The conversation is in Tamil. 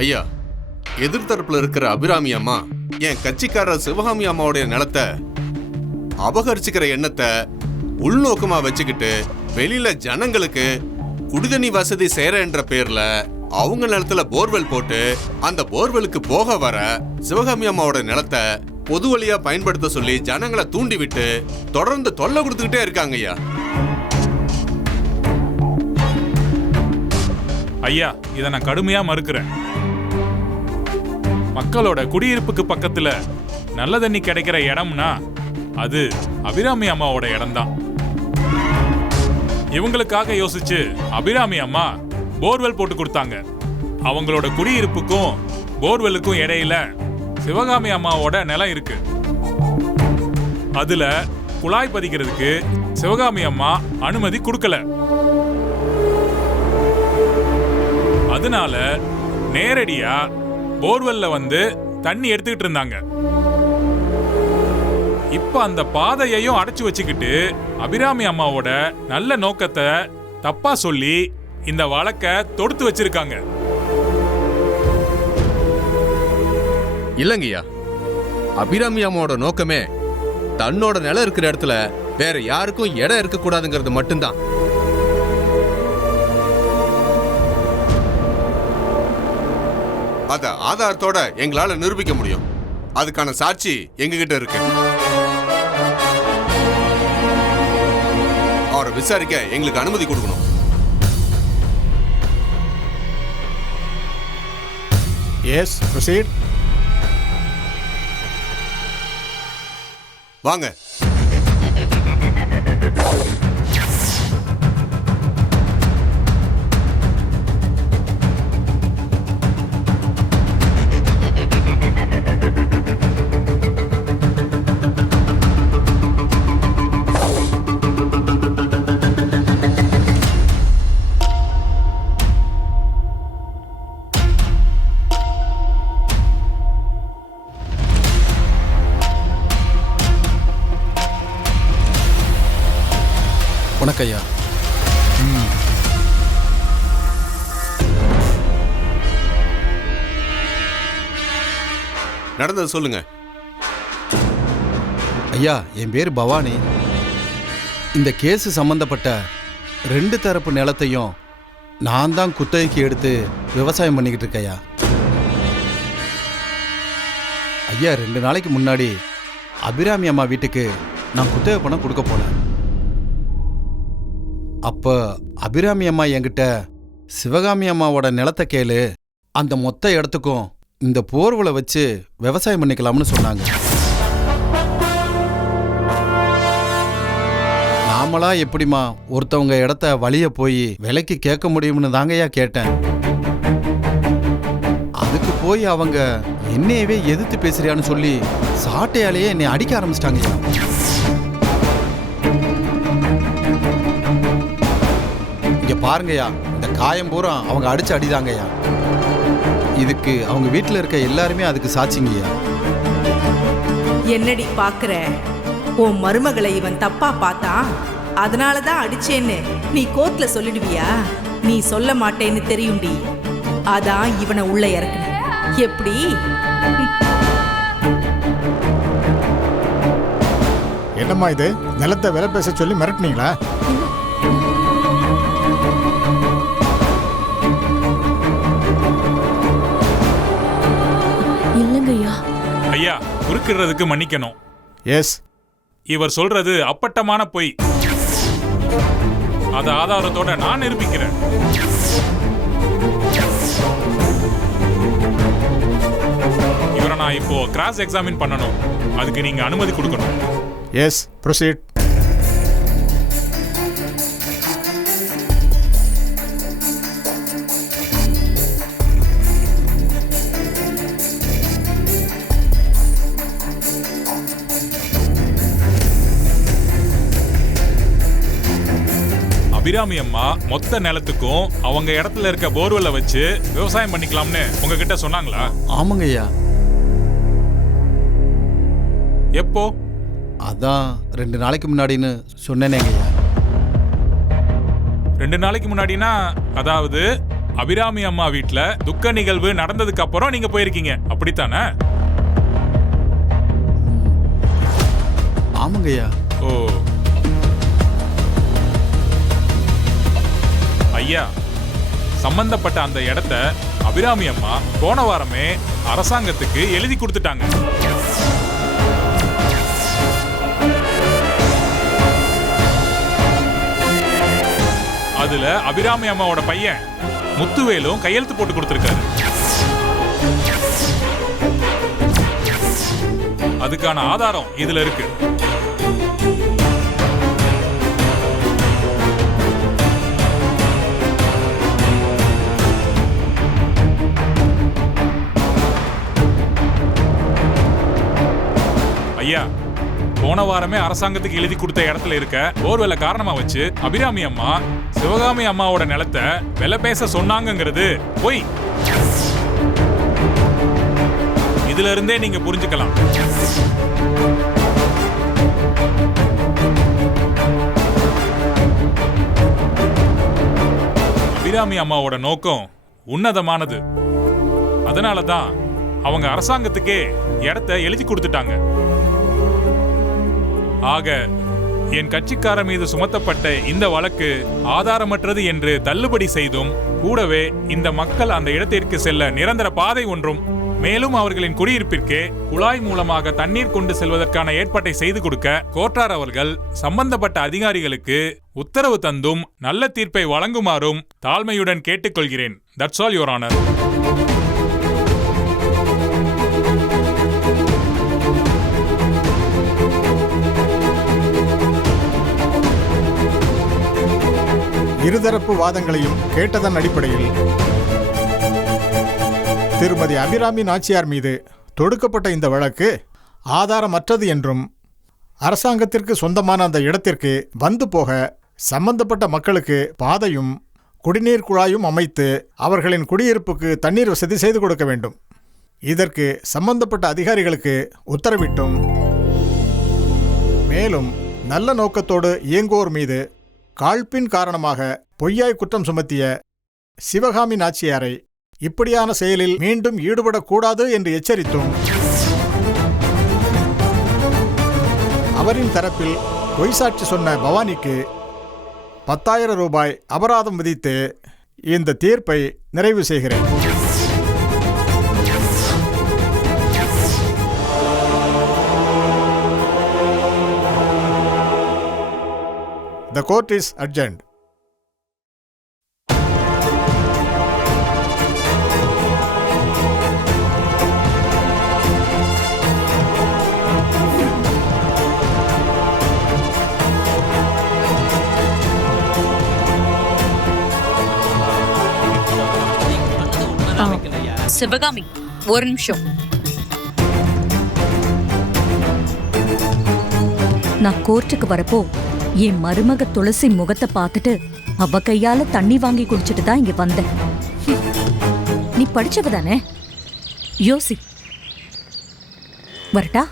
ஐயா எதிர்த்தரப்புல இருக்கிற அபிராமி அம்மா என் கட்சிக்காரர் சிவகாமி அம்மாவுடைய நிலத்தை அபகரிச்சுக்கிற எண்ணத்தை உள்நோக்கமா வச்சுக்கிட்டு வெளியில ஜனங்களுக்கு குடிதண்ணி வசதி செய்யறன்ற பேர்ல அவங்க நிலத்துல போர்வெல் போட்டு அந்த போர்வெலுக்கு போக வர சிவகாமி அம்மாவோட நிலத்தை பொது வழியா பயன்படுத்த சொல்லி ஜனங்களை தூண்டிவிட்டு தொடர்ந்து தொல்லை கொடுத்துக்கிட்டே இருக்காங்க ஐயா. ஐயா இதை நான் கடுமையா மறுக்கிறேன். மக்களோட குடியிருப்புக்கு பக்கத்துல நல்ல தண்ணி கிடைக்கிற இடம்னா அது அபிராமி அம்மாவோட இடம்தான். இவங்களுக்காக யோசிச்சு அபிராமி அம்மா போர்வெல் போட்டு கொடுத்தாங்க. அவங்களோட குடியிருப்புக்கும் போர்வெலுக்கும் இடையில சிவகாமி அம்மாவோட நிலம் இருக்கு. அதுல குழாய் பதிக்கிறதுக்கு சிவகாமி அம்மா அனுமதி கொடுக்கல. அதனால நேரடியா போர்வெல்ல வந்து தண்ணி எடுத்துக்கிட்டு இருந்தாங்க. இப்ப அந்த பாதையையும் அடைச்சு வச்சுக்கிட்டு அபிராமி அம்மாவோட நல்ல நோக்கத்தை தப்பா சொல்லி இந்த வழக்க தொடுத்து வச்சிருக்காங்க. இல்லைங்கய்யா. அபிராமி அம்மாவோட நோக்கமே தன்னோட நிலம் இருக்கிற இடத்துல வேற யாருக்கும் இடம் இருக்கக்கூடாதுங்கிறது மட்டும்தான். அத ஆதாரத்தோட எங்களால நிரூபிக்க முடியும். அதுக்கான சாட்சி எங்ககிட்ட இருக்கு. அவரை விசாரிக்க எங்களுக்கு அனுமதி கொடுக்கணும். எஸ் ப்ரொசீட் வாங்க. வணக்கம் ஐயா நடந்தது சொல்லுங்க. ஐயா என் பேர் பவானி. இந்த கேஸ் சம்பந்தப்பட்ட ரெண்டு தரப்பு நிலத்தையும் நான் தான் குத்தகைக்கு எடுத்து விவசாயம் பண்ணிக்கிட்டு இருக்கேன் ஐயா. ஐயா ரெண்டு நாளைக்கு முன்னாடி அபிராமி அம்மா வீட்டுக்கு நான் குத்தகை பணம் கொடுக்க போனேன். அப்போ அபிராமி அம்மா என்கிட்ட சிவகாமி அம்மாவோட நிலத்தை கேளு. அந்த மொத்த இடத்துக்கும் இந்த போர்வலை வச்சு விவசாயம் பண்ணிக்கலாம்னு சொன்னாங்க. நாமளா எப்படிம்மா ஒருத்தவங்க இடத்த வழிய போய் விலைக்கு கேட்க முடியும்னு தாங்கய்யா கேட்டேன். அதுக்கு போய் அவங்க என்னையவே எதிர்த்து பேசுறியான்னு சொல்லி சாட்டையாலேயே என்னை அடிக்க ஆரம்பிச்சிட்டாங்கய்யா. பாருங்கய்யா இந்த காயம் பூரா அவங்க அடிச்சு அடிதாங்கய்யா. இதுக்கு அவங்க வீட்டில் இருக்க எல்லாருமே அதுக்கு சாட்சிங்கய்யா. என்னடி பாக்குற? உன் மருமகளை இவன் தப்பா பார்த்தான் அதனால தான் அடிச்சேன்னு நீ கோர்ட்ல சொல்லிடுவியா? நீ சொல்ல மாட்டேன்னு தெரியும்டி. அதான் இவனை உள்ள இறக்குன எப்படி? என்னம்மா இது? நிலத்தை விலை பேச சொல்லி மிரட்டுனீங்களா? ஐயா குறுக்கிடுறதுக்கு மன்னிக்கணும். எஸ் இவர் சொல்றது அப்பட்டமான பொய். அத ஆதாரத்தோட நான் நிரூபிக்கிறேன். இவரை நான் இப்போ கிராஸ் எக்ஸாமின் பண்ணணும். அதுக்கு நீங்க அனுமதி கொடுக்கணும். எஸ் ப்ரொசீட் அபிராமி அம்மா மொத்த நிலத்துக்கும் அவங்க இடத்துல இருக்க போர்வெல்ல வச்சு விவசாயம் பண்ணிக்கலாம்னு உங்ககிட்ட சொன்னாங்களா? ஆமாங்கய்யா எப்போ? அதான் ரெண்டு நாளைக்கு முன்னாடின்னு சொன்னேனேங்கய்யா ரெண்டு நாளைக்கு முன்னாடினா அதாவது அபிராமி அம்மா வீட்ல துக்க நிகழ்வு நடந்ததுக்கு அப்புறம் நீங்க போயிருக்கீங்க. அப்படித்தானே? ஆமாங்கய்யா ஐயா. சம்பந்தப்பட்ட அந்த இடத்த அபிராமி அம்மா போன வாரமே அரசாங்கத்துக்கு எழுதி கொடுத்துட்டாங்க. அதுல அபிராமி அம்மாவோட பையன் முத்துவேலும் கையெழுத்து போட்டு கொடுத்துருக்காரு. அதுக்கான ஆதாரம் இதுல இருக்கு. அதிகாரமே அரசாங்கத்துக்கு எழுதி கொடுத்த இடத்துல இருக்க போர்வெல்ல காரணமா வச்சு அபிராமி அம்மா சிவகாமி அம்மாவோட நிலத்தை வெலை பேச சொன்னாங்கங்கிறது. பொய். இதுல இருந்தே நீங்க புரிஞ்சுக்கலாம். அபிராமி அம்மாவோட நோக்கம் உன்னதமானது. அதனால தான் அவங்க அரசாங்கத்துக்கே இடத்த எழுதி கொடுத்துட்டாங்க. ஆக என் கட்சிக்காரர் மீது சுமத்தப்பட்ட இந்த வழக்கு ஆதாரமற்றது என்று தள்ளுபடி செய்தும் கூடவே இந்த மக்கள் அந்த இடத்திற்கு செல்ல நிரந்தர பாதை ஒன்றும் மேலும் அவர்களின் குடியிருப்பிற்கே குழாய் மூலமாக தண்ணீர் கொண்டு செல்வதற்கான ஏற்பாட்டை செய்து கொடுக்க கோட்டார் அவர்கள் சம்பந்தப்பட்ட அதிகாரிகளுக்கு உத்தரவு தந்தும் நல்ல தீர்ப்பை வழங்குமாறும் தாழ்மையுடன் கேட்டுக்கொள்கிறேன். தட்ஸ் ஆல் யுவர் ஆனர் இருதரப்பு வாதங்களையும் கேட்டதன் அடிப்படையில் திருமதி அபிராமி நாச்சியார் மீது தொடுக்கப்பட்ட இந்த வழக்கு ஆதாரமற்றது என்றும் அரசாங்கத்திற்கு சொந்தமான அந்த இடத்திற்கு வந்து போக சம்பந்தப்பட்ட மக்களுக்கு பாதையும் குடிநீர் குழாயும் அமைத்து அவர்களின் குடியிருப்புக்கு தண்ணீர் வசதி செய்து கொடுக்க வேண்டும். இதற்கு சம்பந்தப்பட்ட அதிகாரிகளுக்கு உத்தரவிட்டும். மேலும் நல்ல நோக்கத்தோடு இயங்குவோர் மீது காழ்ப்பின் காரணமாக பொய்யாய் குற்றம் சுமத்திய சிவகாமி நாச்சியாரை இப்படியான செயலில் மீண்டும் ஈடுபடக்கூடாது என்று எச்சரித்தும் அவரின் தரப்பில் பொய் சாட்சி சொன்ன பவானிக்கு பத்தாயிரம் ரூபாய் அபராதம் விதித்து இந்த தீர்ப்பை நிறைவு செய்கிறேன். The court is adjourned. Sivakami ஒரு நிமிஷம் நான் கோர்ட்டுக்கு வரப்போ என் மருமக துளசி முகத்தை பார்த்துட்டு அவ கையால தண்ணி வாங்கி குடிச்சிட்டு தான் இங்க வந்தேன். நீ படிச்சவ தானே? யோசி. வரட்டா?